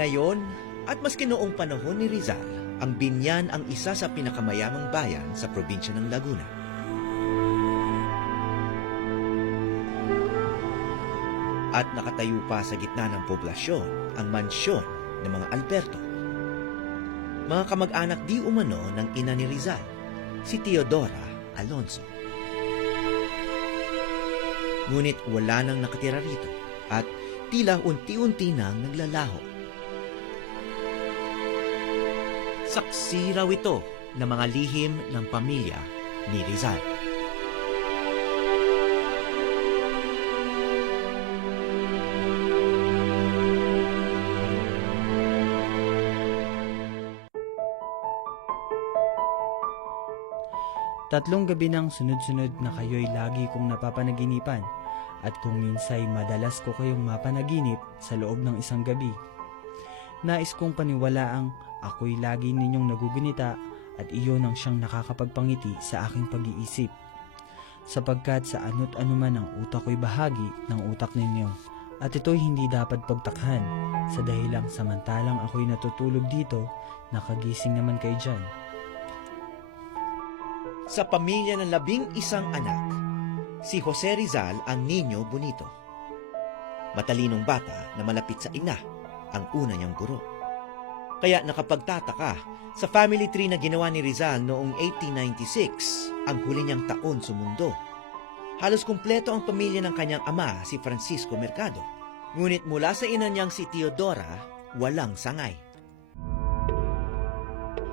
Ngayon, at maski noong panahon ni Rizal, ang Binyan ang isa sa pinakamayamang bayan sa probinsya ng Laguna. At nakatayo pa sa gitna ng poblasyon ang mansyon ng mga Alberto. Mga kamag-anak di umano ng ina ni Rizal, si Teodora Alonso. Ngunit wala nang nakatira rito at tila unti-unti nang naglalaho. Saksi raw ito ng mga lihim ng pamilya ni Rizal. Tatlong gabi ng sunod-sunod na kayo'y lagi kong napapanaginipan at kung minsay madalas ko kayong mapanaginip sa loob ng isang gabi. Nais kong paniwalaang ako'y lagi ninyong nagugunita at iyon ang siyang nakakapagpangiti sa aking pag-iisip. Sapagkat sa ano't anuman ang utak ko'y bahagi ng utak ninyo at ito'y hindi dapat pagtakhan sa dahilang samantalang ako'y natutulog dito, nakagising naman kayo dyan. Sa pamilya ng 11 anak, si Jose Rizal ang Niño Bonito. Matalinong bata na malapit sa ina, ang una niyang guro. Kaya nakapagtataka, sa family tree na ginawa ni Rizal noong 1896, ang huli niyang taon sa mundo. Halos kumpleto ang pamilya ng kanyang ama, si Francisco Mercado. Ngunit mula sa ina niyang si Teodora, walang sangay.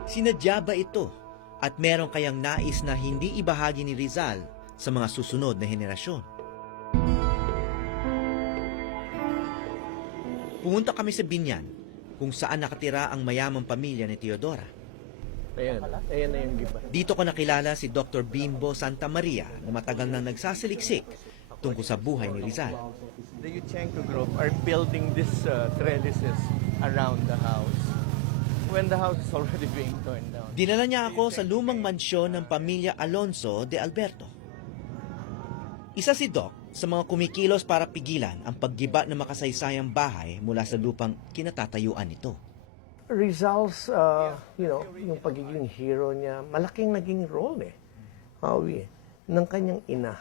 Sinadya ba ito? At meron kayang nais na hindi ibahagi ni Rizal sa mga susunod na henerasyon? Pumunta kami sa Binyan, kung saan nakatira ang mayamang pamilya ni Teodora. Ayan na yung giba. Dito ko nakilala si Dr. Bimbo Santa Maria na matagal nang nagsasaliksik tungkol sa buhay ni Rizal. The Yuchenko Group are building these trellises around the house when the house is already being torn down. Dinala niya ako sa lumang mansyon ng pamilya Alonso de Alberto. Isa si Doc sa mga kumikilos para pigilan ang paggiba ng makasaysayang bahay mula sa lupang kinatatayuan nito. Rizal's, yung pagiging hero niya, malaking naging role ng kanyang ina.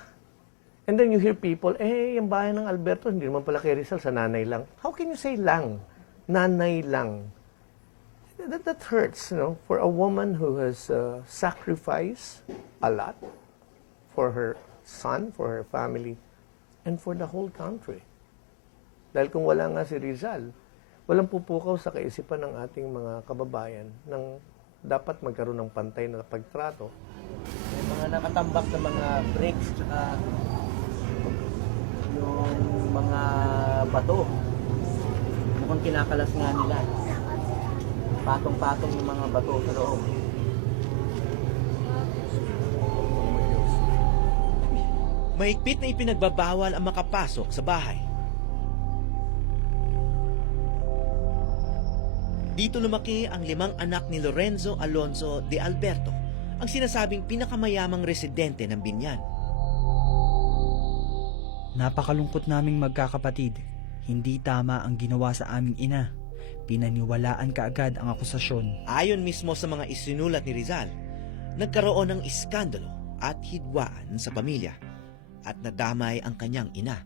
And then you hear people, yung bahay ng Alberto, hindi naman pala kay Rizal, sa nanay lang. How can you say lang? Nanay lang. That hurts, for a woman who has sacrificed a lot for her son, for her family, and for the whole country. Dahil kung wala nga si Rizal, walang pupukaw sa kaisipan ng ating mga kababayan nang dapat magkaroon ng pantay na pagtrato. May mga nakatambak na mga bricks tsaka yung mga bato. Mukhang kinakalas nga nila. Patong-patong yung mga bato sa loob. Mahigpit na ipinagbabawal ang makapasok sa bahay. Dito lumaki ang 5 anak ni Lorenzo Alonso de Alberto, ang sinasabing pinakamayamang residente ng Binyan. Napakalungkot naming magkakapatid. Hindi tama ang ginawa sa aming ina. Pinaniwalaan kaagad ang akusasyon. Ayon mismo sa mga isinulat ni Rizal, nagkaroon ng iskandalo at hidwaan sa pamilya at nadamay ang kanyang ina.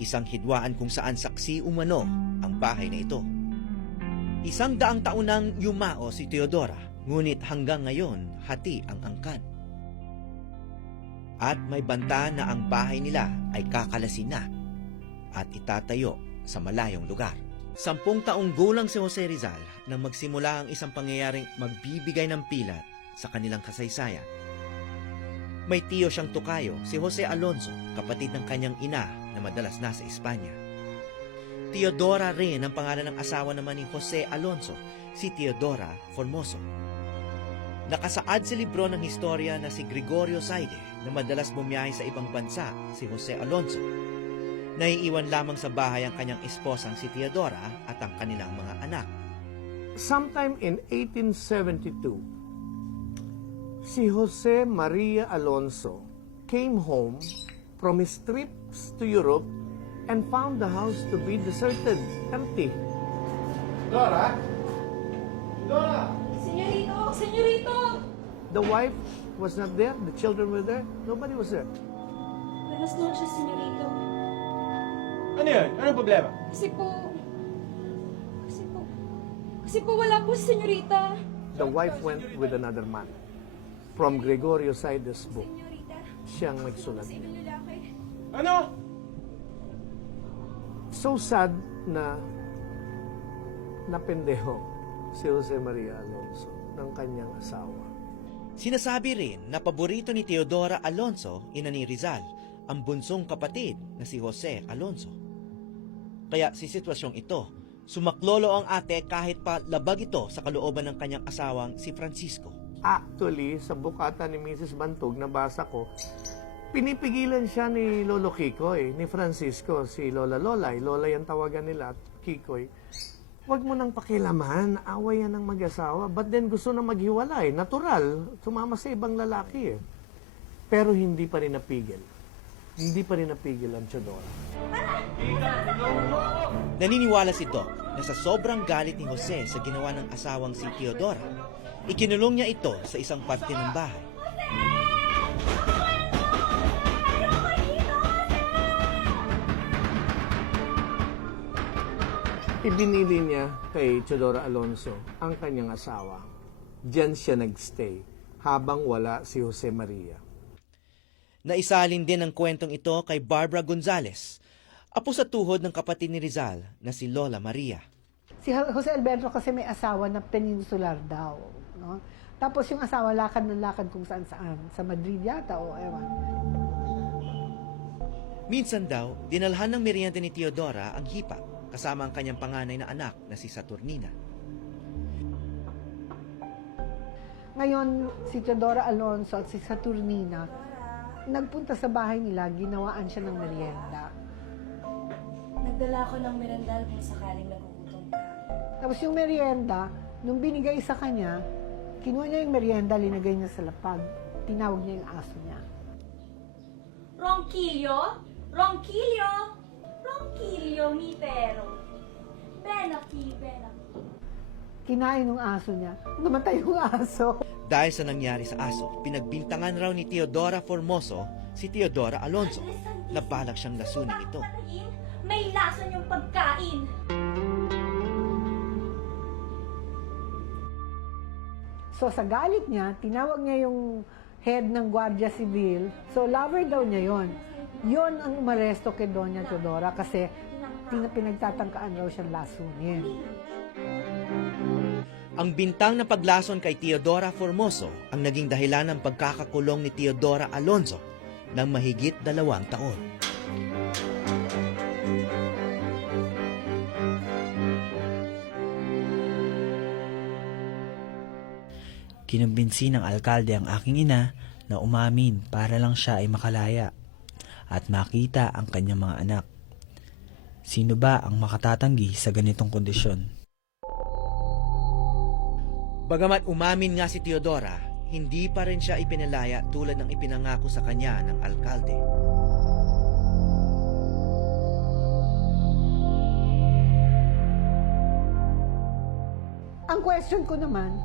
Isang hidwaan kung saan saksi umano ang bahay na ito. 100 taon nang yumao si Teodora, ngunit hanggang ngayon hati ang angkan. At may banta na ang bahay nila ay kakalasin na at itatayo sa malayong lugar. 10 taong gulang si Jose Rizal nang magsimula ang isang pangyayaring magbibigay ng pilat sa kanilang kasaysayan. May tiyo siyang tukayo, si Jose Alonso, kapatid ng kanyang ina na madalas nasa Espanya. Teodora rin ang pangalan ng asawa naman ni Jose Alonso, si Teodora Formoso. Nakasaad sa libro ng historia na si Gregorio Saide na madalas bumiyahe sa ibang bansa, si Jose Alonso. Naiiwan lamang sa bahay ang kanyang esposang si Teodora at ang kanilang mga anak. Sometime in 1872, si Jose Maria Alonso came home from his trips to Europe and found the house to be deserted, empty. Dora? Dora! Senyorito! Senyorito! The wife was not there, the children were there, nobody was there. Buenas noches, senyorito. Ano yun? Anong problema? Kasi po wala po si senyorita. The wife went with another man. From Gregorio Saide's book, Senyorita, siyang nagsulat. si ibang lalaki. Ano? So sad na napendeho si Jose Maria Alonso ng kanyang asawa. Sinasabi rin na paborito ni Teodora Alonso, ina ni Rizal, ang bunsong kapatid na si Jose Alonso. Kaya si sitwasyong ito, sumaklolo ang ate kahit pa labag ito sa kalooban ng kanyang asawang si Francisco. Actually, sa bukata ni Mrs. Bantog, nabasa ko, pinipigilan siya ni Lolo Kikoy, ni Francisco, si Lola Lolay. Lolay ang tawagan nila at Kikoy. Huwag mo nang pakilaman, away yan ng mag-asawa. But then gusto na maghiwalay. Natural, sumama sa ibang lalaki eh. Pero hindi pa rin napigil. Hindi pa rin napigil ang Teodora. Naniniwala si Doc na sa sobrang galit ni Jose sa ginawa ng asawang si Teodora, ikinulong niya ito sa isang parte ng bahay. Ibinili niya kay Teodora Alonso ang kanyang asawa. Diyan siya nagstay habang wala si Jose Maria. Naisalin din ang kwentong ito kay Barbara Gonzales, apo sa tuhod ng kapatid ni Rizal na si Lola Maria. Si Jose Alberto kasi may asawa na peninsular daw. No? Tapos yung asawa lakad ng lakad kung saan-saan. Sa Madrid yata o ewan. Minsan daw, dinalhan ng merienda ni Teodora ang hipa kasama ang kanyang panganay na anak na si Saturnina. Ngayon, si Teodora Alonso at si Saturnina, nagpunta sa bahay nila, ginawaan siya ng merienda. Nagdala ko ng merendal kung sakaling nagugutom ka. Tapos yung merienda, nung binigay sa kanya, kinuha niya yung merienda, linagay niya sa lapag. Tinawag niya yung aso niya. Ronquillo? Ronquillo? Ronquillo, mi pero. Ven aquí, ven aquí. Kinain ng aso niya. Namatay yung aso. Dahil sa nangyari sa aso, pinagbintangan raw ni Teodora Formoso si Teodora Alonso na balak siyang lasunin ito. May lason yung pagkain. So sa galit niya, tinawag niya yung head ng Guardia Civil. So lover daw niya yon. Yon ang umaresto kay Doña Teodora kasi pinagtatangkaan raw siyang lasunin. Ang bintang na paglason kay Teodora Formoso ang naging dahilan ng pagkakakulong ni Teodora Alonso ng mahigit 2 taon. Kinumbinsi ng alkalde ang aking ina na umamin para lang siya ay makalaya at makita ang kanyang mga anak. Sino ba ang makatatanggi sa ganitong kondisyon? Bagamat umamin nga si Teodora, hindi pa rin siya ipinalaya tulad ng ipinangako sa kanya ng alkalde. Ang question ko naman,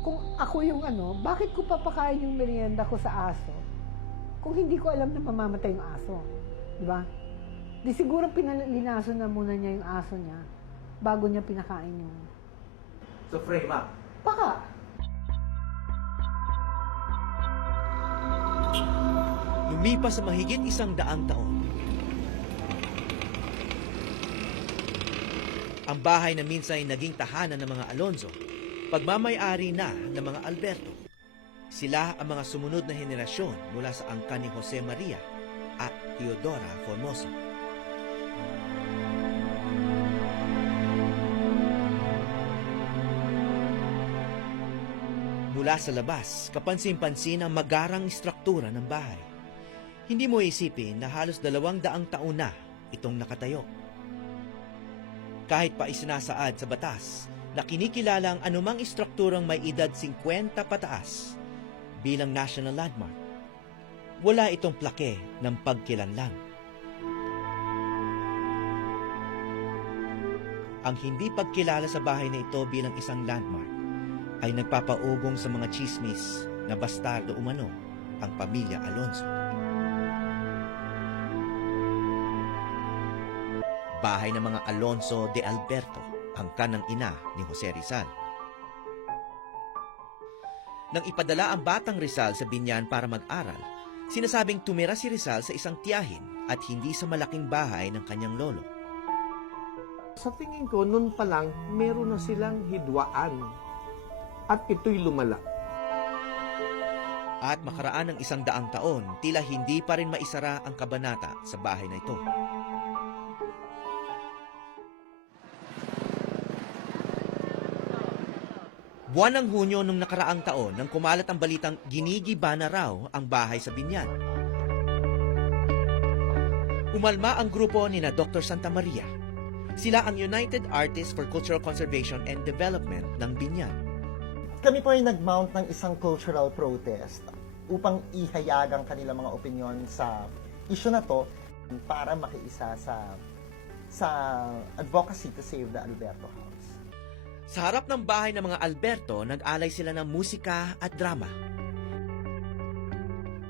kung ako yung bakit ko papakain yung merienda ko sa aso kung hindi ko alam na mamamatay yung aso? Di ba? Di siguro pinalinaso na muna niya yung aso niya bago niya pinakain yung... So frame up. Baka. Lumipas sa mahigit 100 taon. Ang bahay na minsan ay naging tahanan ng mga Alonso, pagmamay-ari na ng mga Alberto. Sila ang mga sumunod na henerasyon mula sa angkan ni Jose Maria at Teodora Formoso. Mula sa labas, kapansin-pansin ang magarang istruktura ng bahay. Hindi mo isipin na halos 200 taon na itong nakatayo. Kahit pa isinasaad sa batas na kinikilala ang anumang istrukturang may edad 50 pataas bilang national landmark, wala itong plake ng pagkilanlan. Ang hindi pagkilala sa bahay na ito bilang isang landmark ay nagpapaugong sa mga chismis na bastardo umano ang pamilya Alonso. Bahay ng mga Alonso de Alberto, ang kanang ina ni Jose Rizal. Nang ipadala ang batang Rizal sa Binyan para mag-aral, sinasabing tumira si Rizal sa isang tiyahin at hindi sa malaking bahay ng kanyang lolo. Sa tingin ko, noon pa lang, meron na silang hidwaan. At ito'y lumala. At makaraan ng 100 taon, tila hindi pa rin maisara ang kabanata sa bahay na ito. Buwan ng Hunyo nung nakaraang taon nang kumalat ang balitang ginigiba na raw ang bahay sa Binyan. Umalma ang grupo ni na Dr. Santa Maria. Sila ang United Artists for Cultural Conservation and Development ng Binyan. Kami po ay nag-mount ng isang cultural protest upang ihayag ang kanilang mga opinion sa issue na to para makiisa sa advocacy to save the Alberto House. Sa harap ng bahay ng mga Alberto, nag-alay sila ng musika at drama.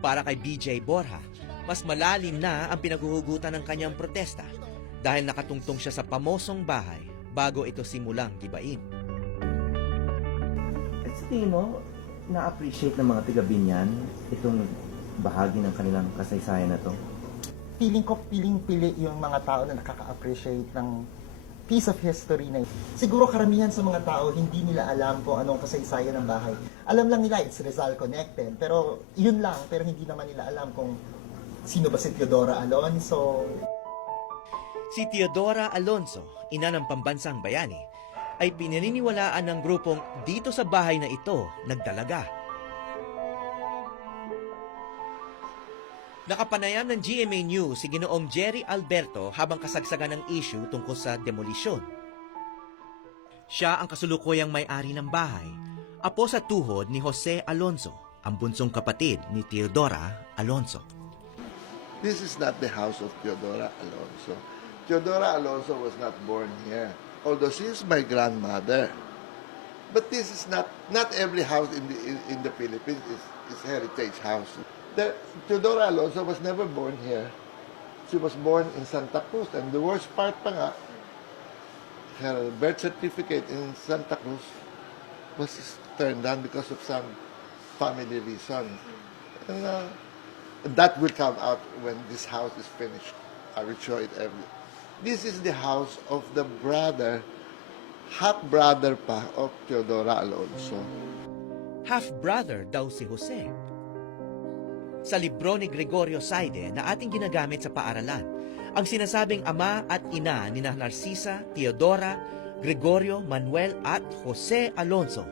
Para kay BJ Borja, mas malalim na ang pinaghuhugutan ng kanyang protesta dahil nakatungtong siya sa pamosong bahay bago ito simulang gibain. At sa tingin mo, na-appreciate ng mga taga-Binyan itong bahagi ng kanilang kasaysayan na to? Feeling ko, piling-pili yung mga tao na nakaka-appreciate ng piece of history na siguro karamihan sa mga tao hindi nila alam kung anong kasaysayan ng bahay. Alam lang nila it's Rizal connected, pero yun lang, pero hindi naman nila alam kung sino ba si Teodora Alonso. Si Teodora Alonso, ina ng pambansang bayani, ay pinaniniwalaan ng grupong dito sa bahay na ito nagdalaga. Nakapanayam ng GMA News si Ginoong Jerry Alberto habang kasagsagan ng issue tungkol sa demolisyon. Siya ang kasulukuyang may-ari ng bahay, apo sa tuhod ni Jose Alonso, ang bunsong kapatid ni Teodora Alonso. This is not the house of Teodora Alonso. Teodora Alonso was not born here, although she is my grandmother. But this is not every house in the Philippines is heritage house. Teodora Alonso was never born here. She was born in Santa Cruz, and the worst part pa nga, her birth certificate in Santa Cruz was turned down because of some family reason. And that will come out when this house is finished. I will show it every. This is the house of the brother, half-brother pa of Teodora Alonso. Half-brother daw si Jose. Sa libro ni Gregorio Saide na ating ginagamit sa paaralan, ang sinasabing ama at ina ni Narcisa, Teodora, Gregorio, Manuel at Jose Alonso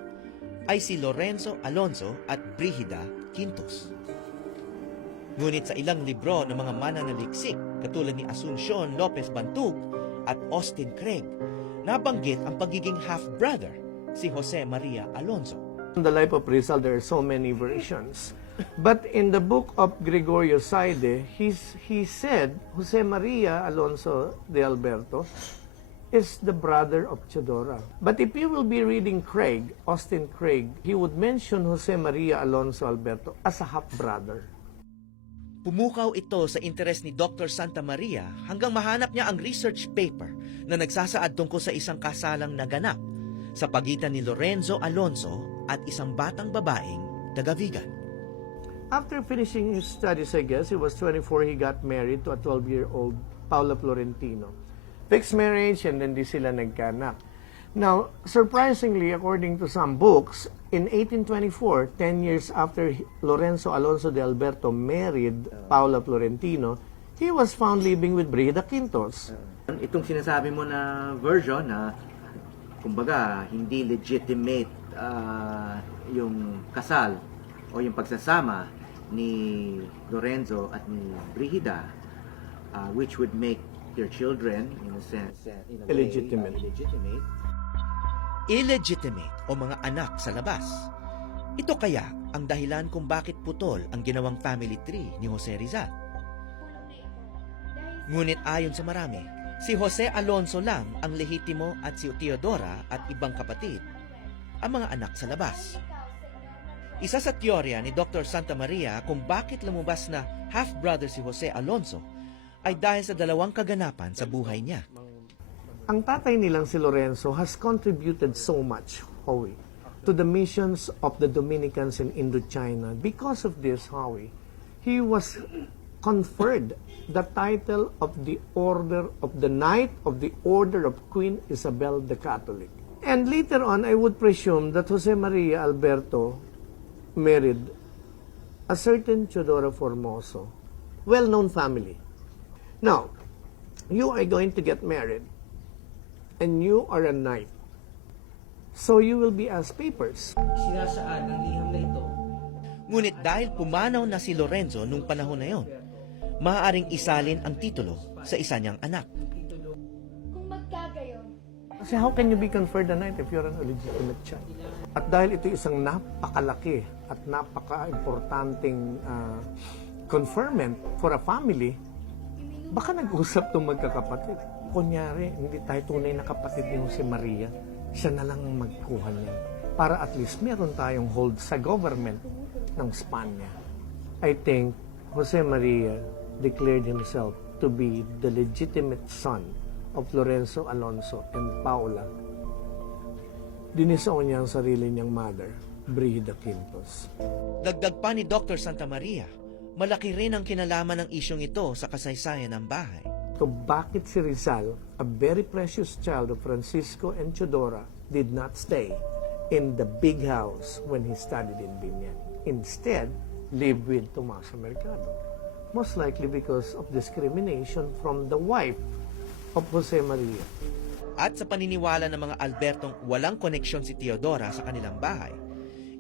ay si Lorenzo Alonso at Brigida Quintos. Ngunit sa ilang libro ng mga mananaliksik katulad ni Asuncion Lopez Bantug at Austin Craig, nabanggit ang pagiging half-brother si Jose Maria Alonso. In the life of Rizal, there are so many versions. But in the book of Gregorio Saide, he said Jose Maria Alonso de Alberto is the brother of Teodora. But if you will be reading Craig, Austin Craig, he would mention Jose Maria Alonso Alberto as a half-brother. Pumukaw ito sa interes ni Dr. Santa Maria hanggang mahanap niya ang research paper na nagsasaad tungkol sa isang kasalang naganap sa pagitan ni Lorenzo Alonso at isang batang babaeng taga-Vigan. After finishing his studies, I guess, he was 24, he got married to a 12-year-old Paula Florentino. Fixed marriage, and then di sila nagkanak. Now, surprisingly, according to some books, in 1824, 10 years after Lorenzo Alonso de Alberto married Paula Florentino, he was found living with Brigida Quintos. Itong sinasabi mo na version na, kumbaga, hindi legitimate yung kasal o yung pagsasama ni Lorenzo at ni Brigida, which would make their children, in a sense, in a way, Illegitimate. Illegitimate o mga anak sa labas. Ito kaya ang dahilan kung bakit putol ang ginawang family tree ni Jose Rizal. Ngunit ayon sa marami, Si Jose Alonso lang ang lehitimo at si Teodora at ibang kapatid ang mga anak sa labas. Isa sa teorya ni Dr. Santa Maria kung bakit lumabas na half-brother si Jose Alonso ay dahil sa dalawang kaganapan sa buhay niya. Ang tatay nilang si Lorenzo has contributed so much, Howie, to the missions of the Dominicans in Indochina. Because of this, Howie, he was conferred the title of the Order of the Knight of the Order of Queen Isabel the Catholic. And later on, I would presume that Jose Maria Alberto married a certain Teodora Formoso, well-known family. Now, you are going to get married, and you are a knight. So you will be asked papers. Sinasaad ang liham na ito. Ngunit dahil pumanaw na si Lorenzo nung panahon na yon, maaaring isalin ang titulo sa isa niyang anak. Kung magkagayon, Kasi how can you be conferred a knight if you're an illegitimate child? At dahil ito isang napakalaki at napaka-importanting conferment for a family, baka nag-usap itong magkakapatid. Kunyari, hindi tayo tunay na kapatid ni Jose Maria, siya na lang ang magkuha niya. Para at least meron tayong hold sa government ng Spanya. I think Jose Maria declared himself to be the legitimate son of Lorenzo Alonso and Paula. Dinisoon niya ang sarili niyang mother, Brigida Quintos. Dagdag pa ni Dr. Santa Maria, malaki rin ang kinalaman ng isyong ito sa kasaysayan ng bahay. So bakit si Rizal, a very precious child of Francisco and Teodora, did not stay in the big house when he studied in Binyan? Instead, lived with Tomaso Mercado. Most likely because of discrimination from the wife of Jose Maria. At sa paniniwala ng mga Albertong walang koneksyon si Teodora sa kanilang bahay,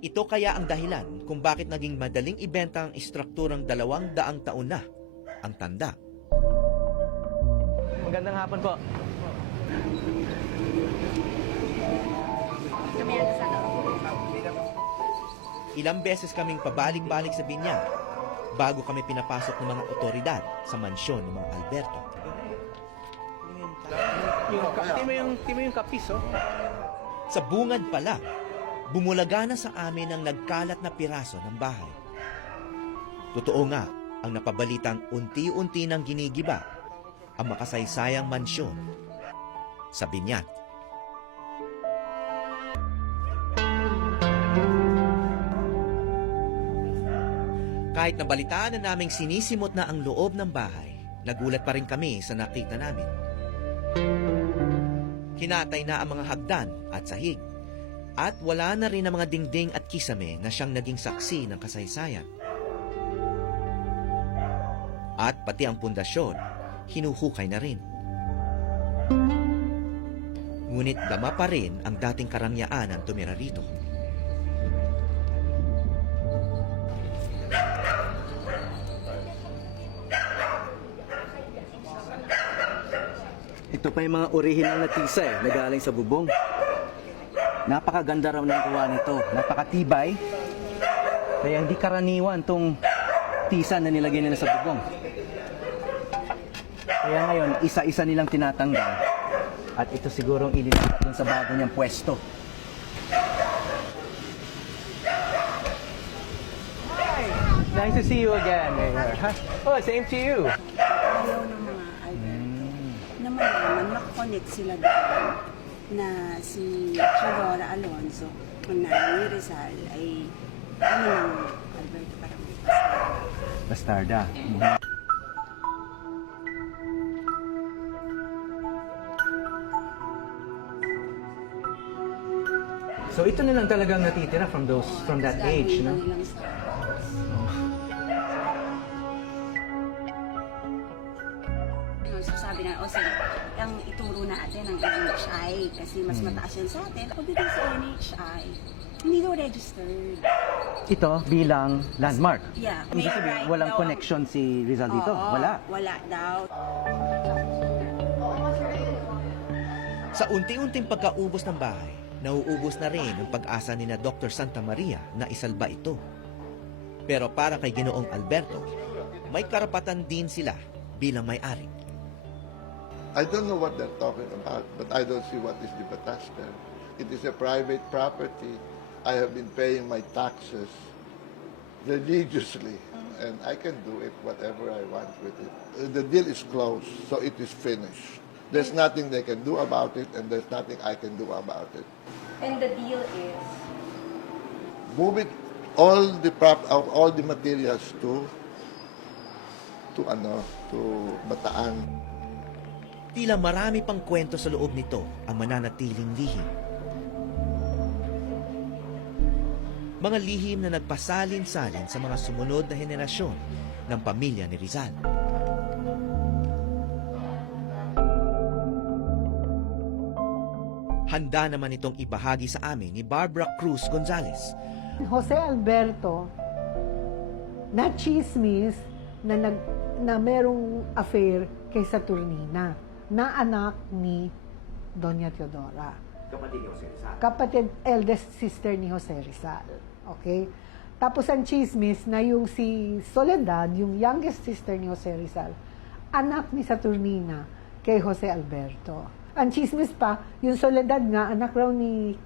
ito kaya ang dahilan kung bakit naging madaling ibenta ang istrukturang 200 taon na ang tanda. Magandang hapon po. Ilang beses kaming pabalik-balik sa Binyan bago kami pinapasok ng mga otoridad sa mansyon ng mga Alberto. Timo yung kapis, oh. Sa bungad pa lang, bumulaga na sa amin ang nagkalat na piraso ng bahay. Totoo nga, ang napabalitang unti-unti nang ginigiba ang makasaysayang mansyon sa Binyan. Kahit nabalitaan na naming sinisimot na ang loob ng bahay, nagulat pa rin kami sa nakita namin. Hinatay na ang mga hagdan at sahig, at wala na rin ang mga dingding at kisame na siyang naging saksi ng kasaysayan. At pati ang pundasyon, hinuhukay na rin. Ngunit dama pa rin ang dating karangyaan ng tumira rito. Ito pa yung mga orihinal na tisa na galing sa bubong. Napakaganda raw ng gawa nito. Napakatibay. Kaya hindi karaniwan tong tisa na nilagay nila sa bubong. Kaya ngayon, isa-isa nilang tinatanggal. At ito sigurong ililipat dun sa bago niyang pwesto. Nice to see you again, Mayor. Oh, same to you. Ayaw ng mga Alberto na malaman, makakonect sila doon na si Teodora Alonso, kung nanay ni Rizal, ay ano ng Alberto parang may Bastarda. So ito na lang talagang natitira from that age, no? So sabi na, o sige, ang ituro natin ang NHI kasi mas mataas yan sa atin. Pagdating sa NHI, hindi daw registered. Ito bilang landmark. Yeah. Ibig may sabihin, right walang daw. connection si Rizal dito? Oo, Wala. Wala daw. Sa unti-unting pagkaubos ng bahay, nauubos na rin ang pag-asa ni na Dr. Santa Maria na isalba ito. Pero para kay Ginoong Alberto, may karapatan din sila bilang may-ari. I don't know what they're talking about, but I don't see what is the batas there. It is a private property. I have been paying my taxes religiously, and I can do it whatever I want with it. The deal is closed, so it is finished. There's nothing they can do about it, and there's nothing I can do about it. And the deal is? Move it, all the materials to Bataan. Tila marami pang kwento sa loob nito ang mananatiling lihim. Mga lihim na nagpasalin-salin sa mga sumunod na henerasyon ng pamilya ni Rizal. Handa naman itong ibahagi sa amin ni Barbara Cruz Gonzalez. Jose Alberto, na chismis na merong affair kay Saturnina, na anak ni Doña Teodora. Kapatid ni Jose Rizal. Kapatid, eldest sister ni Jose Rizal. Okay? Tapos ang chismis na yung si Soledad, yung youngest sister ni Jose Rizal, anak ni Saturnina kay Jose Alberto. Ang chismis pa, yung Soledad nga, anak raw ni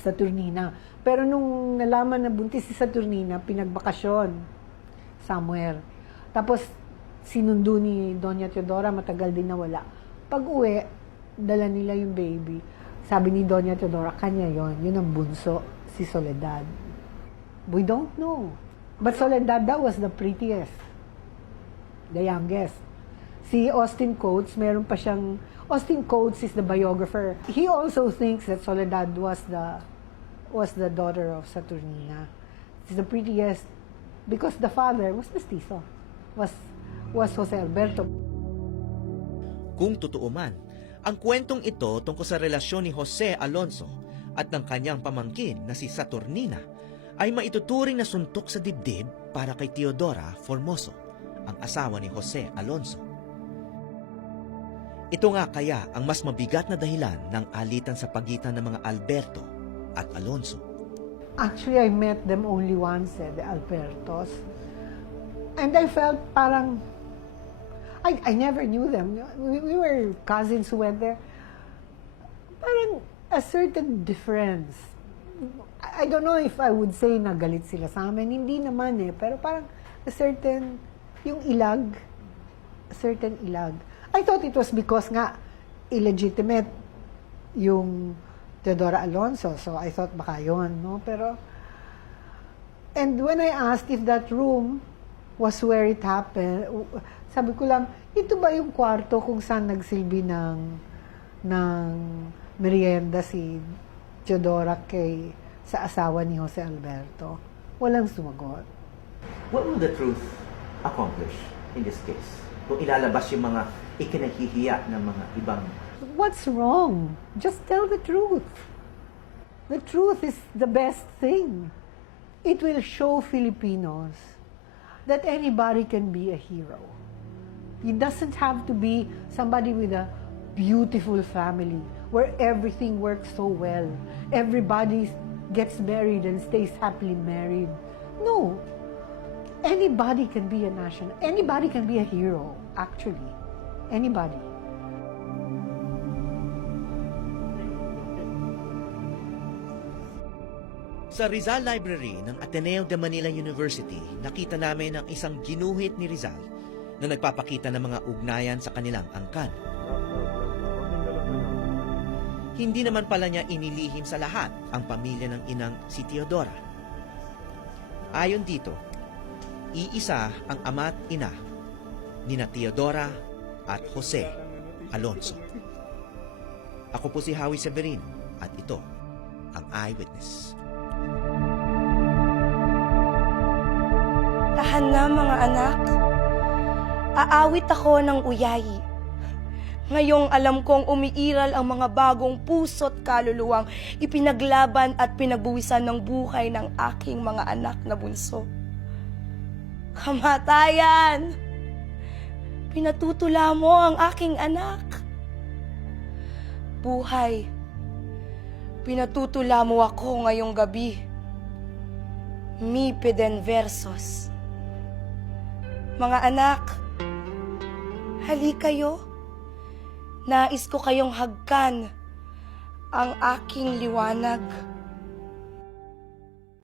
Saturnina. Pero nung nalaman na buntis si Saturnina, pinagbakasyon somewhere. Tapos, sinundo ni Doña Teodora, matagal din nawala. Pag-uwi, dala nila yung baby. Sabi ni Doña Teodora, kanya yun ang bunso, si Soledad. We don't know. But Soledad daw was the prettiest. The youngest. Si Austin Coates, meron pa siyang... Austin Coates is the biographer. He also thinks that Soledad was the daughter of Saturnina. She's the prettiest because the father was mestizo. Was Jose Alberto. Kung totoo man, ang kwentong ito tungkol sa relasyon ni Jose Alonso at ng kanyang pamangkin na si Saturnina ay maituturing na suntok sa dibdib para kay Teodora Formoso, ang asawa ni Jose Alonso. Ito nga kaya ang mas mabigat na dahilan ng alitan sa pagitan ng mga Alberto at Alonso. Actually, I met them only once, the Albertos. And I felt parang... I never knew them. We were cousins who went there. Parang a certain difference. I don't know if I would say na galit sila sa amin. Hindi naman pero parang a certain... Yung ilag. A certain ilag. I thought it was because nga illegitimate yung Teodora Alonso. So I thought baka yun, no? Pero... And when I asked if that room was where it happened, sabi ko lang, ito ba yung kwarto kung saan nagsilbi ng merienda si Teodora sa asawa ni Jose Alberto? Walang sumagot. What will the truth accomplish in this case? Kung ilalabas yung mga ikinahihiya ng mga ibang... What's wrong? Just tell the truth. The truth is the best thing. It will show Filipinos that anybody can be a hero. It doesn't have to be somebody with a beautiful family where everything works so well. Everybody gets married and stays happily married. No. Anybody can be a anybody can be a hero, actually. Anybody. Sa Rizal Library ng Ateneo de Manila University, nakita namin ang isang ginuhit ni Rizal na nagpapakita ng mga ugnayan sa kanilang angkan. Hindi naman pala niya inilihim sa lahat ang pamilya ng inang si Teodora. Ayon dito, iisa ang ama't ina nina Teodora at Jose Alonso. Ako po si Howie Severino at ito ang Eyewitness. Tahan na mga anak. Aawit ako ng uyayi. Ngayong alam kong umiiral ang mga bagong puso't kaluluwang ipinaglaban at pinagbuwisan ng buhay ng aking mga anak na bunso. Kamatayan! Pinatutula mo ang aking anak. Buhay, pinatutula mo ako ngayong gabi. Mi peden versos. Mga anak, hali kayo. Nais ko kayong hagkan ang aking liwanag.